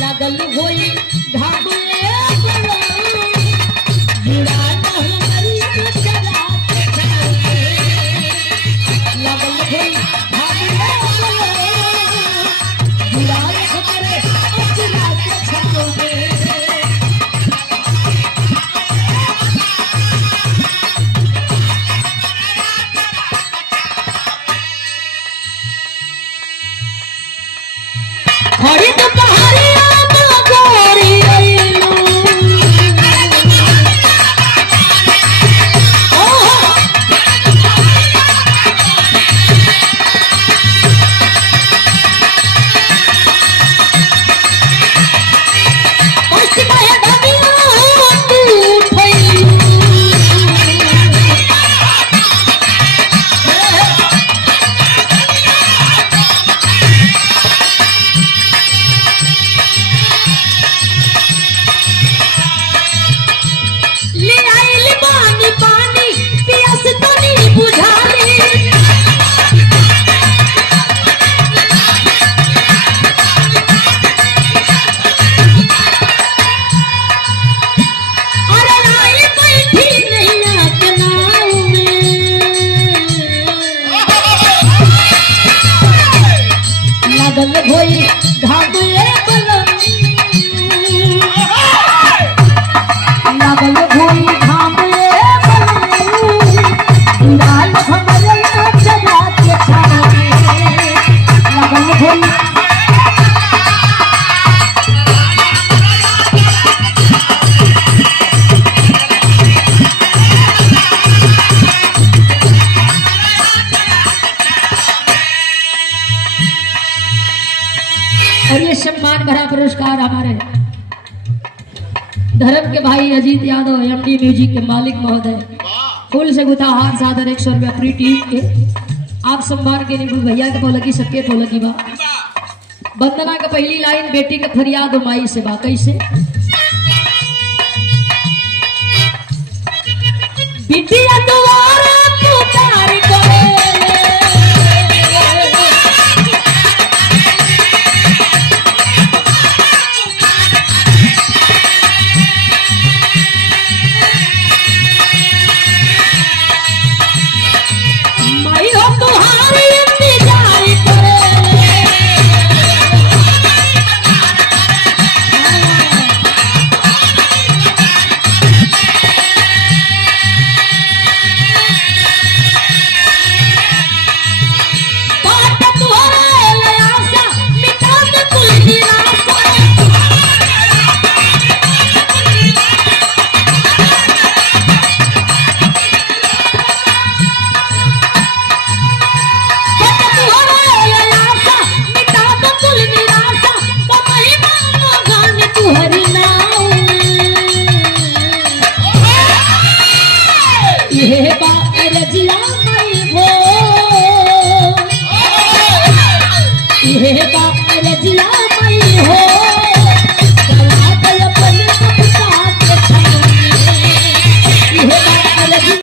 लगल होई घामे बुरा नहीं चला लगल होई घामे बुरा खतरे चला के छकोगे हरी तो पहाड़िया गोरी आइलू मस्त माया धनिया तू उठैलू ले आइल पानी पानी पियास तनी बुझाली अरे आई बैठी नैया के नाव में लगल होई घाटे बलम लगल होई घामे लाल खमल चला के छाने लगल होई और ये सम्मान भरा पुरस्कार हमारे धर्म के भाई अजीत यादव एमडी म्यूजिक के मालिक महोदय फूल से गुथा हाथ सादर 100 रुपया पूरी टीम के आप सम्मान के निभू भैया के बोलगी सबके बोलगी बा वंदना का पहली लाइन बेटी के फरियाद माई से बा कैसे बिटिया दुआर